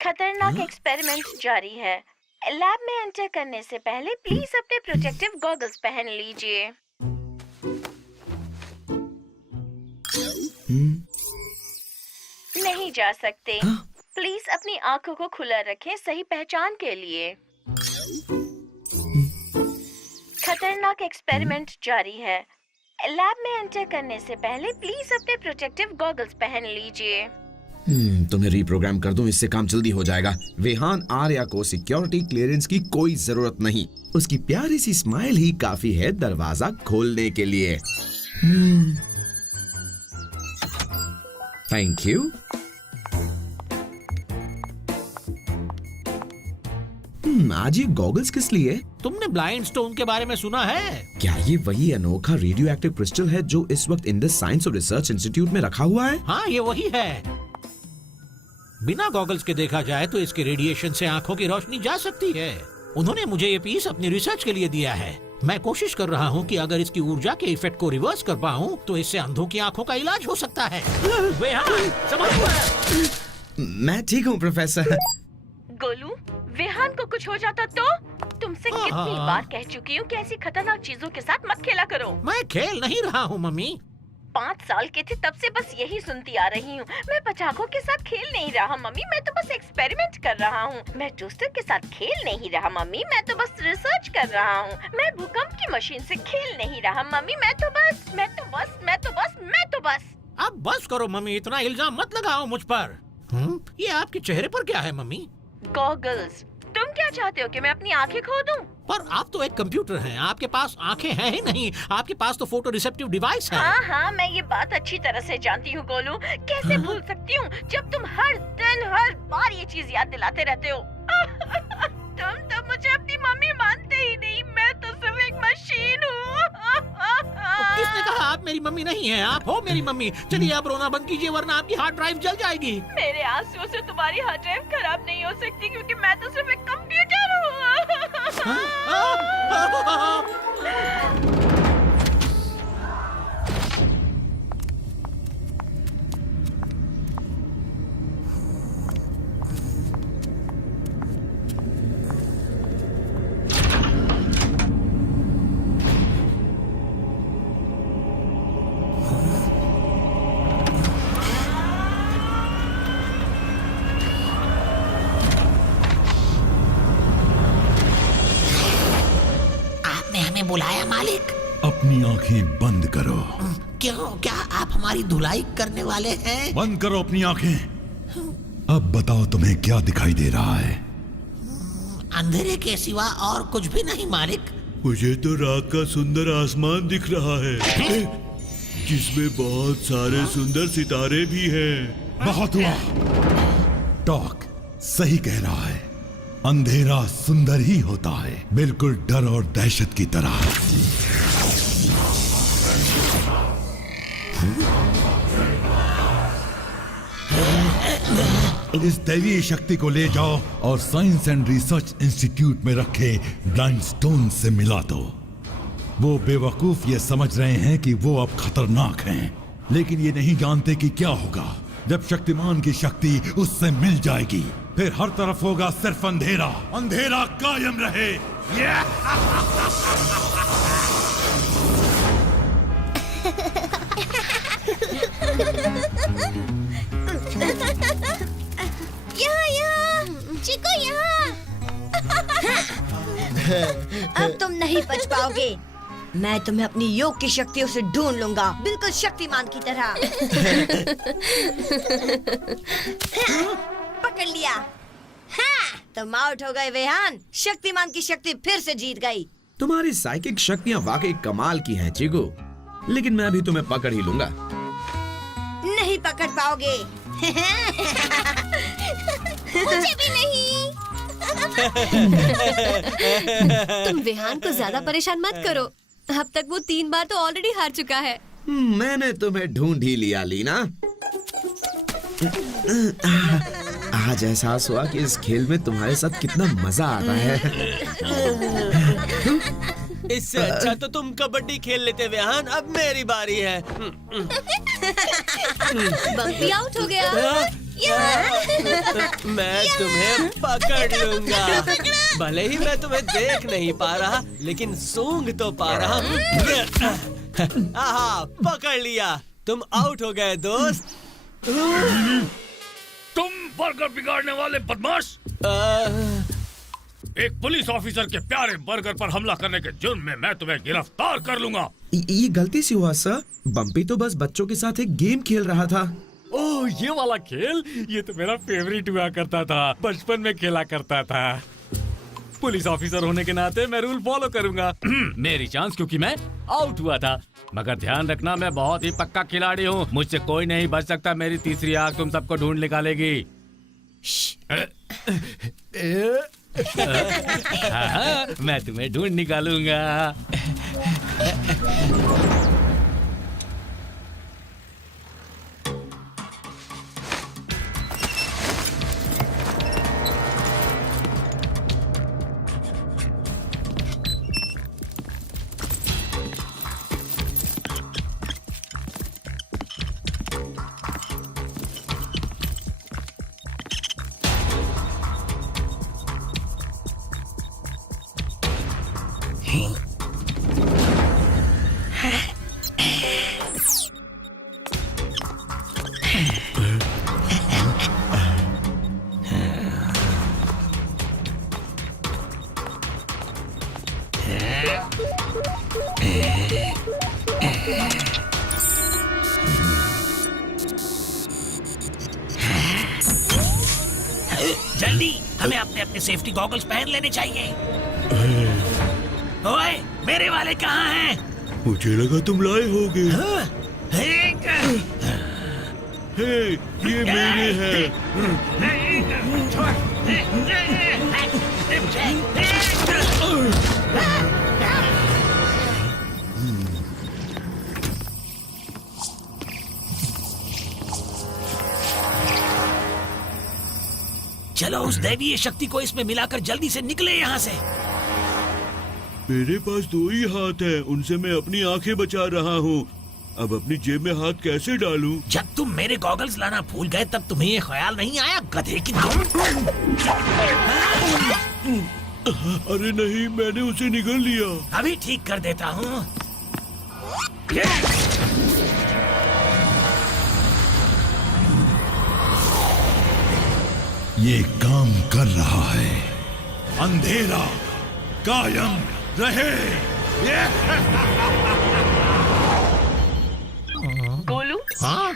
खतरनाक एक्सपेरिमेंट जारी है। लैब में एंटर करने से पहले प्लीज अपने प्रोटेक्टिव गॉगल्स पहन लीजिए। नहीं जा सकते। प्लीज अपनी आंखों को खुला रखें सही पहचान के लिए। खतरनाक एक्सपेरिमेंट जारी है। लैब में एंटर करने से पहले प्लीज अपने प्रोटेक्टिव गॉगल्स पहन लीजिए। तुम्हें रीप्रोग्राम कर दूं, इससे काम जल्दी हो जाएगा। वेहान आर्या को सिक्योरिटी क्लियरेंस की कोई जरूरत नहीं। उसकी प्यारी सी स्माइल ही काफी है दरवाजा खोलने के लिए। Thank you. आज ये गॉगल्स किस लिए? तुमने ब्लाइंड स्टोन के बारे में सुना है? क्या ये वही अनोखा रेडियो एक्टिव क्रिस्टल है जो इस वक्त इंडस साइंस और रिसर्च इंस्टीट्यूट में रखा हुआ है? हाँ, ये वही है। बिना गॉगल्स के देखा जाए तो इसके रेडिएशन से आंखों की रोशनी जा सकती है। उन्होंने मुझे ये पीस अपनी रिसर्च के लिए दिया है। मैं कोशिश कर रहा हूँ कि अगर इसकी ऊर्जा के इफेक्ट को रिवर्स कर पाऊँ तो इससे अंधों की आंखों का इलाज हो सकता है। मैं ठीक हूँ प्रोफेसर। गोलू, वेहान को कुछ हो जाता तो? तुमसे कितनी बार कह चुकी हूँ कि ऐसी खतरनाक चीजों के साथ मत खेला करो। मैं खेल नहीं रहा हूँ मम्मी। 5 साल के थे तब से बस यही सुनती आ रही हूँ। मैं पटाखों के साथ खेल नहीं रहा मम्मी, मैं तो बस एक्सपेरिमेंट कर रहा हूँ। मैं टोस्टर के साथ खेल नहीं रहा मम्मी, मैं तो बस रिसर्च कर रहा हूँ। मैं भूकंप की मशीन से खेल नहीं रहा मम्मी, मैं तो बस। अब बस करो मम्मी, इतना इल्जाम मत लगाओ मुझ पर। ये आपके चेहरे पर क्या है मम्मी? गॉगल्स। तुम क्या चाहते हो कि मैं अपनी आंखें खो दूं? पर आप तो एक कंप्यूटर हैं, आपके पास आंखें हैं ही नहीं। आपके पास तो फोटो रिसेप्टिव डिवाइस है। हाँ, मैं ये बात अच्छी तरह से जानती हूँ गोलू। कैसे भूल सकती हूँ जब तुम हर दिन हर बार ये चीज याद दिलाते रहते हो। तुम तो मुझे अपनी मम्मी मानते ही नहीं। मैं तो सिर्फ एक मशीन हूँ। किसने कहा आप मेरी मम्मी नहीं हैं? आप हो मेरी मम्मी। चलिए अब रोना बंद कीजिए वरना आपकी हार्ड ड्राइव जल जाएगी। मेरे आंसुओं से तुम्हारी हार्ड ड्राइव खराब नहीं हो सकती क्योंकि मैं तो सिर्फ एक कंप्यूटर हूँ। बुलाया मालिक? अपनी आंखें बंद करो। क्यों? क्या आप हमारी धुलाई करने वाले हैं? बंद करो अपनी आंखें। अब बताओ तुम्हें क्या दिखाई दे रहा है? अंधेरे के सिवा और कुछ भी नहीं मालिक। मुझे तो रात का सुंदर आसमान दिख रहा है जिसमें बहुत सारे सुंदर सितारे भी हैं। बहुत हुआ। टॉक सही कह रहा है। अंधेरा सुंदर ही होता है, बिल्कुल डर और दहशत की तरह। इस दैवीय शक्ति को ले जाओ और साइंस एंड रिसर्च इंस्टीट्यूट में रखे ब्लाइंड स्टोन से मिला दो। वो बेवकूफ ये समझ रहे हैं कि वो अब खतरनाक हैं, लेकिन ये नहीं जानते कि क्या होगा जब शक्तिमान की शक्ति उससे मिल जाएगी। फिर हर तरफ होगा सिर्फ अंधेरा। अंधेरा कायम रहे। यहाँ चिको यहाँ। अब तुम नहीं बच पाओगे। मैं तुम्हें अपनी योग की शक्तियों से ढूंढ लूंगा, बिल्कुल शक्तिमान की तरह। पकड़ लिया। हाँ, तुम आउट हो गए वेहान। शक्तिमान की शक्ति फिर से जीत गई। तुम्हारी साइकिक शक्तियाँ वाकई कमाल की हैं चिको, लेकिन मैं अभी तुम्हें पकड़ ही लूंगा। नहीं पकड़ पाओगे। मुझे भी नहीं। तुम वेहान को ज्यादा परेशान मत करो। अब तक वो 3 बार तो ऑलरेडी हार चुका है। मैंने तुम्हें ढूंढ ही लिया लीना। आज एहसास हुआ कि इस खेल में तुम्हारे साथ कितना मजा आता है। इससे अच्छा तो तुम कबड्डी खेल लेते विहान। अब मेरी बारी है। बम्पी आउट हो गया। मैं तुम्हें पकड़ लूंगा। भले ही मैं तुम्हें देख नहीं पा रहा, लेकिन सूंघ तो पा रहा हूँ। आहा, पकड़ लिया। तुम आउट हो गए दोस्त। तुम बर्गर बिगाड़ने वाले बदमाश! एक पुलिस ऑफिसर के प्यारे बर्गर पर हमला करने के जुर्म में मैं तुम्हें गिरफ्तार कर लूंगा। ये गलती से हुआ सर। बम्पी तो बस बच्चों के साथ एक गेम खेल रहा था। ओह, ये वाला खेल, ये तो मेरा फेवरेट हुआ करता था। बचपन में खेला करता था। पुलिस ऑफिसर होने के नाते मैं रूल फॉलो करूंगा। मेरी चांस, क्योंकि मैं आउट हुआ था। मगर ध्यान रखना, मैं बहुत ही पक्का खिलाड़ी हूँ। मुझसे कोई नहीं बच सकता। मेरी तीसरी आंख तुम सबको ढूंढ निकालेगी। हाँ, मैं तुम्हें ढूंढ निकालूंगा। जल्दी, हमें अपने अपने सेफ्टी गॉगल्स पहन लेने चाहिए। ओए, मेरे वाले कहाँ हैं? मुझे लगा तुम लाए होगे। हे, ये मेरे हैं। चलो उस दैवीय शक्ति को इसमें मिलाकर जल्दी से निकले यहाँ से। मेरे पास 2 ही हाथ हैं, उनसे मैं अपनी आंखें बचा रहा हूँ। अब अपनी जेब में हाथ कैसे डालूं? जब तुम मेरे गॉगल्स लाना भूल गए तब तुम्हें ये ख्याल नहीं आया, गधे की तुम? अरे नहीं, मैंने उसे निगल लिया। अभी ठीक कर देता हूँ। ये काम कर रहा है। अंधेरा कायम रहे। गोलू, हाँ?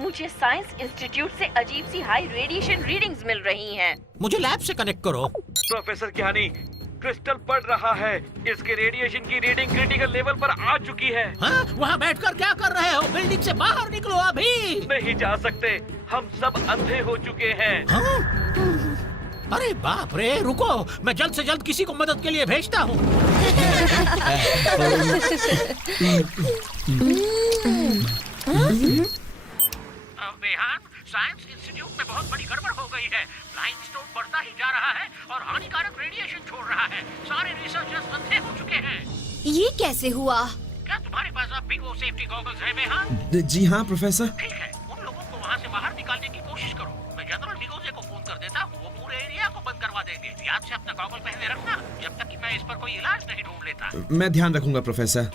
मुझे साइंस इंस्टीट्यूट से अजीब सी हाई रेडिएशन रीडिंग्स मिल रही हैं। मुझे लैब से कनेक्ट करो। प्रोफेसर ज्ञानी, क्रिस्टल बढ़ रहा है। इसके रेडिएशन की रीडिंग क्रिटिकल लेवल पर आ चुकी है। हाँ? वहाँ बैठकर क्या कर रहे हो? बिल्डिंग से बाहर निकलो अभी। नहीं जा सकते, हम सब अंधे हो चुके हैं। हाँ? अरे बाप रे, रुको, मैं जल्द से जल्द किसी को मदद के लिए भेजता हूँ। बेहान, साइंस इंस्टीट्यूट में बहुत बड़ी गड़बड़ हो गई है। ब्लाइंड स्टोन बढ़ता ही जा रहा है और हानिकारक रेडिएशन छोड़ रहा है। सारे रिसर्चर्स अंधे हो चुके हैं। ये कैसे हुआ? क्या तुम्हारे पास अब भी वो सेफ्टी गॉगल्स है बेहान? जी हाँ प्रोफेसर। ठीक है, उन लोगों को वहाँ से बाहर निकालने की कोशिश करो। मैं जनरल डिगोजे को फोन कर देता हूँ, वो पूरे एरिया को बंद करवा देंगे। याद से अपना गॉगल पहने रखना, जब तक कि मैं इस पर कोई इलाज नहीं ढूंढ लेता। मैं ध्यान रखूंगा प्रोफेसर।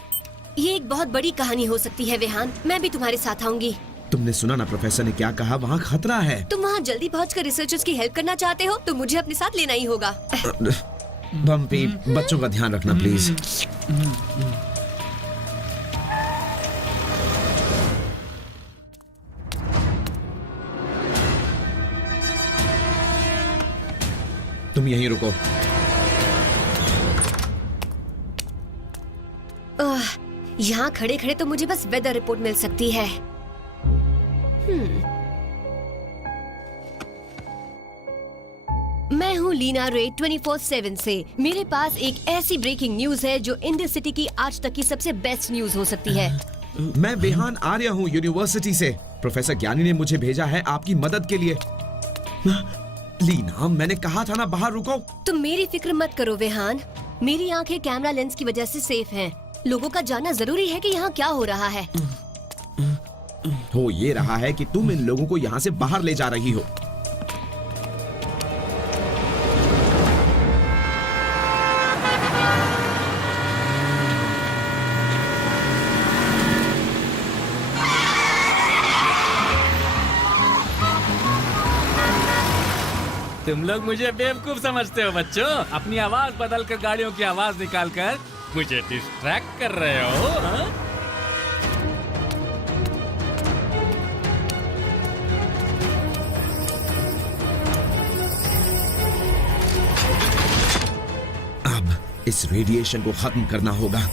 ये एक बहुत बड़ी कहानी हो सकती है विहान, मैं भी तुम्हारे साथ आऊंगी। तुमने सुना ना प्रोफेसर ने क्या कहा? वहाँ खतरा है। तुम वहाँ जल्दी पहुँचकर रिसर्चर्स की हेल्प करना चाहते हो तो मुझे अपने साथ लेना ही होगा। बम्पी, बच्चों का ध्यान रखना प्लीज। तुम यहीं रुको। यहाँ खड़े खड़े तो मुझे बस वेदर रिपोर्ट मिल सकती है। मैं हूँ लीना रे 24/7 से। मेरे पास एक ऐसी ब्रेकिंग न्यूज है जो इंडस सिटी की आज तक की सबसे बेस्ट न्यूज हो सकती है। मैं बेहान आर्य हूँ यूनिवर्सिटी से। प्रोफेसर ज्ञानी ने मुझे भेजा है आपकी मदद के लिए। लीना, मैंने कहा था ना बाहर रुको। तुम मेरी फिक्र मत करो विहान, मेरी आंखें कैमरा लेंस की वजह से सेफ हैं। लोगों का जानना जरूरी है कि यहाँ क्या हो रहा है। हो ये रहा है कि तुम इन लोगों को यहाँ से बाहर ले जा रही हो। तुम लोग मुझे बेवकूफ समझते हो बच्चों। अपनी आवाज बदलकर गाड़ियों की आवाज निकालकर मुझे डिस्ट्रैक्ट कर रहे हो हाँ? अब इस रेडिएशन को खत्म करना होगा।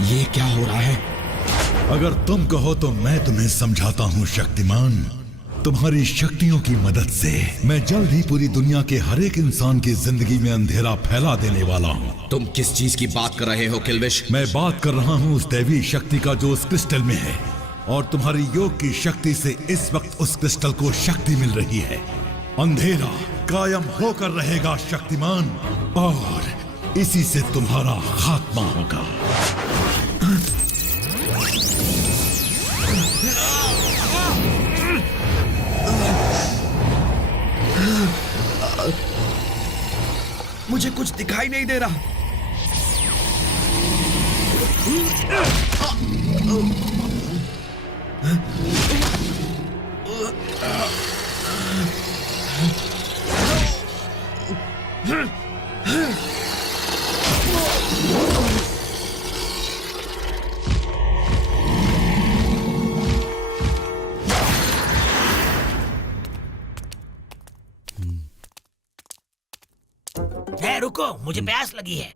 ये क्या हो रहा है? अगर तुम कहो तो मैं तुम्हें समझाता हूँ शक्तिमान। तुम्हारी शक्तियों की मदद से मैं जल्द ही पूरी दुनिया के हर एक इंसान की जिंदगी में अंधेरा फैला देने वाला हूँ। तुम किस चीज की बात कर रहे हो किल्विश? मैं बात कर रहा हूँ उस दैवी शक्ति का जो उस क्रिस्टल में है, और तुम्हारी योग की शक्ति से इस वक्त उस क्रिस्टल को शक्ति मिल रही है। अंधेरा कायम होकर रहेगा शक्तिमान, और इसी से तुम्हारा खात्मा होगा। मुझे कुछ दिखाई नहीं दे रहा। रुको, मुझे प्यास लगी है।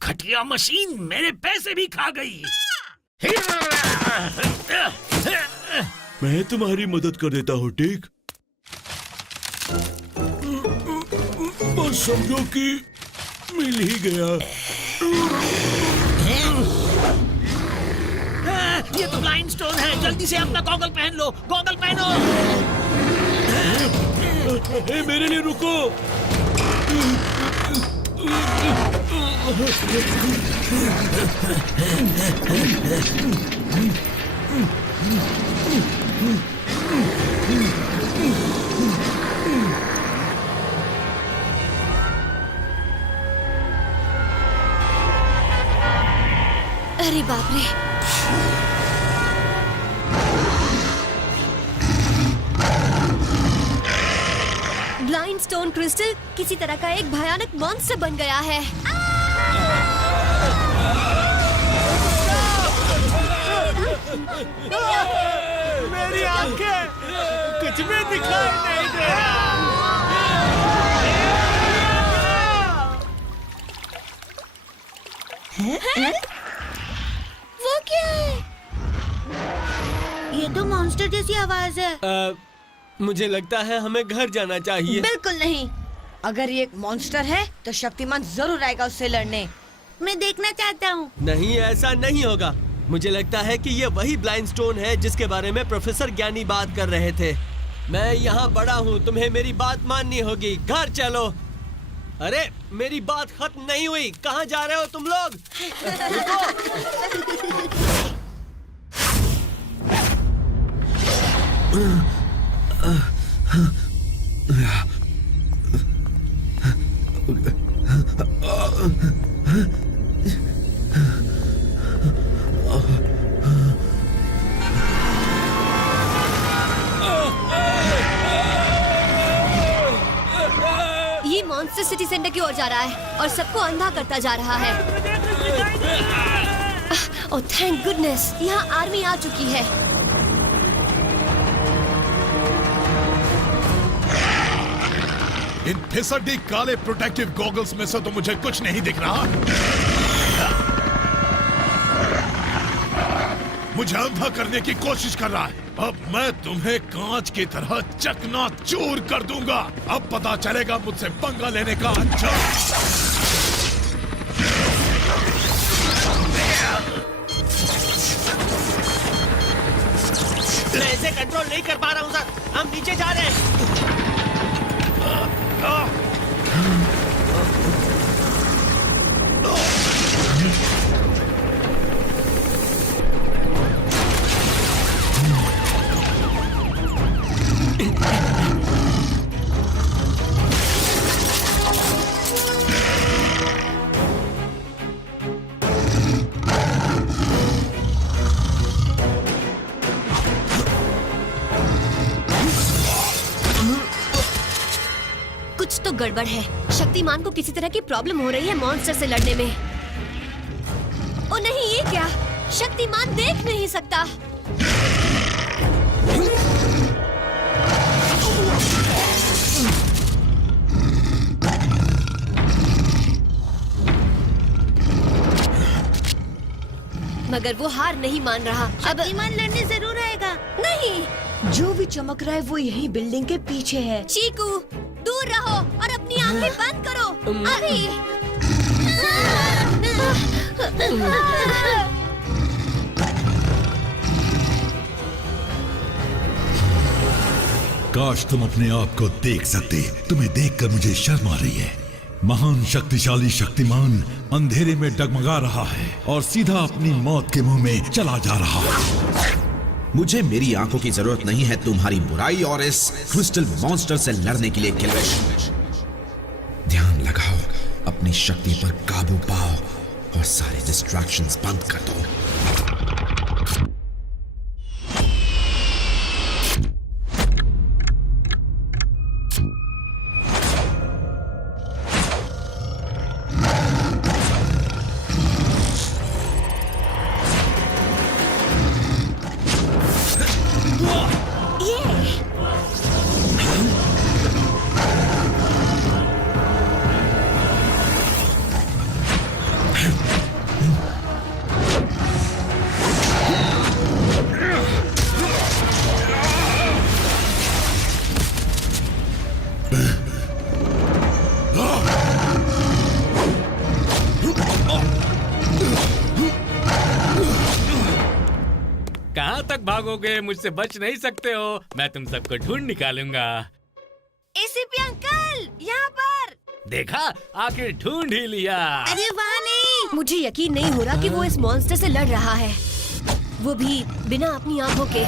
घटिया मशीन मेरे पैसे भी खा गई। मैं तुम्हारी मदद कर देता हूँ, ठीक? बस समझो कि मिल ही गया। ये तो ब्लाइंड स्टोन है। जल्दी से अपना गॉगल पहन लो। गॉगल पहनो। मेरे लिए रुको। अरे बाप रे। ब्लाइंड स्टोन क्रिस्टल किसी तरह का एक भयानक मॉन्स्टर बन गया है। मेरी आंखें कुछ भी दिखाई नहीं दे रहा। वो क्या है? ये तो मॉन्स्टर जैसी आवाज है। मुझे लगता है हमें घर जाना चाहिए। बिल्कुल नहीं। अगर ये एक मॉन्स्टर है तो शक्तिमान जरूर आएगा उससे लड़ने। मैं देखना चाहता हूँ। नहीं, ऐसा नहीं होगा। मुझे लगता है कि ये वही ब्लाइंड स्टोन है जिसके बारे में प्रोफेसर ज्ञानी बात कर रहे थे। मैं यहाँ बड़ा हूँ, तुम्हें मेरी बात माननी होगी। घर चलो। अरे मेरी बात खत्म नहीं हुई। कहाँ जा रहे हो तुम लोग? ये मॉन्स्टर सिटी सेंटर की ओर जा रहा है और सबको अंधा करता जा रहा है। ओह थैंक गुडनेस, यहाँ आर्मी आ चुकी है। इन फिसड्डी काले प्रोटेक्टिव गॉगल्स में से तो मुझे कुछ नहीं दिख रहा। मुझे अंधा करने की कोशिश कर रहा है। अब मैं तुम्हें कांच की तरह चकनाचूर कर दूंगा। अब पता चलेगा मुझसे पंगा लेने का अंजाम। मैं इसे कंट्रोल नहीं कर पा रहा हूँ सर। हम नीचे जा रहे हैं। कुछ तो गड़बड़ है। शक्तिमान को किसी तरह की प्रॉब्लम हो रही है मॉन्स्टर से लड़ने में। ओ नहीं, ये क्या? शक्तिमान देख नहीं सकता। मगर वो हार नहीं मान रहा। अब शक्तिमान लड़ने जरूर आएगा। नहीं, जो भी चमक रहा है वो यही बिल्डिंग के पीछे है। चीकू दूर रहो और अपनी आंखें बंद करो अभी। काश तुम अपने आप को देख सकते। तुम्हें देखकर मुझे शर्म आ रही है। महान शक्तिशाली शक्तिमान अंधेरे में डगमगा रहा है और सीधा अपनी मौत के मुंह में चला जा रहा है। मुझे मेरी आंखों की जरूरत नहीं है तुम्हारी बुराई और इस क्रिस्टल मॉन्स्टर से लड़ने के लिए किलविश। ध्यान लगाओ, अपनी शक्ति पर काबू पाओ और सारे डिस्ट्रैक्शंस बंद कर दो। कहाँ तक भागोगे? मुझसे बच नहीं सकते हो। मैं तुम सबको ढूंढ निकालूंगा। एसीपी अंकल, यहाँ पर। देखा, आखिर ढूंढ ही लिया। अरे वहाँ नहीं। मुझे यकीन नहीं हो रहा कि वो इस मॉन्स्टर से लड़ रहा है, वो भी बिना अपनी आंखों के।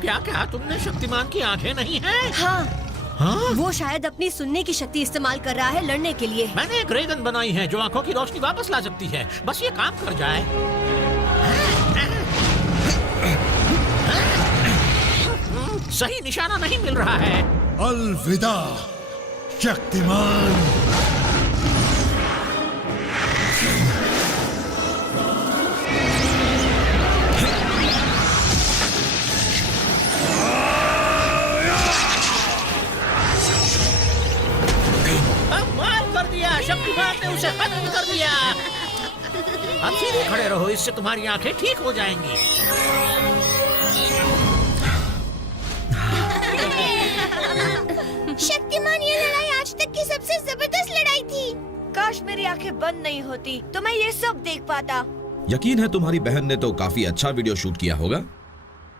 क्या क्या तुमने शक्तिमान की आंखें नहीं हैं? हाँ, वो शायद अपनी सुनने की शक्ति इस्तेमाल कर रहा है लड़ने के लिए। मैंने एक रेगन बनाई है जो आंखों की रोशनी वापस ला सकती है। बस ये काम कर जाए। सही निशाना नहीं मिल रहा है। अलविदा शक्तिमान। माफ कर दिया, शक्तिमान ने उसे खत्म कर दिया। अब सीधे खड़े रहो, इससे तुम्हारी आंखें ठीक हो जाएंगी। शक्तिमान, ये लड़ाई आज तक की सबसे जबरदस्त लड़ाई थी। काश मेरी आंखें बंद नहीं होती तो मैं ये सब देख पाता। यकीन है तुम्हारी बहन ने तो काफी अच्छा वीडियो शूट किया होगा,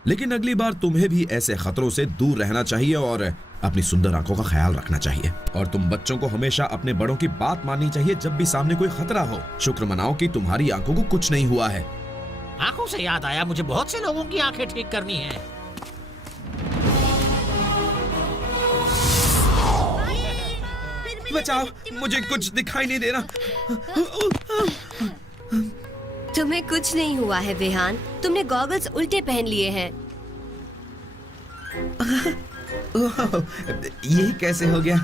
लेकिन अगली बार तुम्हें भी ऐसे खतरों से दूर रहना चाहिए और अपनी सुंदर आंखों का ख्याल रखना चाहिए। और तुम बच्चों को हमेशा अपने बड़ों की बात माननी चाहिए जब भी सामने कोई खतरा हो। शुक्र मनाओ कि तुम्हारी आंखों को कुछ नहीं हुआ है। आंखों से याद आया, मुझे बहुत से लोगों की आंखें ठीक करनी है। बचाओ, मुझे कुछ दिखाई नहीं दे रहा। तुम्हें कुछ नहीं हुआ है वेहान, तुमने गॉगल्स उल्टे पहन लिए हैं। ये कैसे हो गया?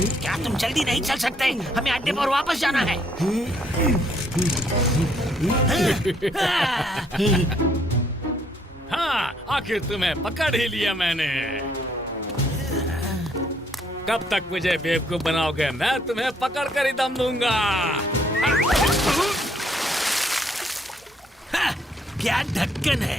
क्या तुम जल्दी नहीं चल सकते? हमें अड्डे पर वापस जाना है। हाँ, आखिर तुम्हें पकड़ ही लिया मैंने। कब तक मुझे बेवकूफ बनाओगे? मैं तुम्हें पकड़ कर ही दम दूंगा। क्या ढक्कन है?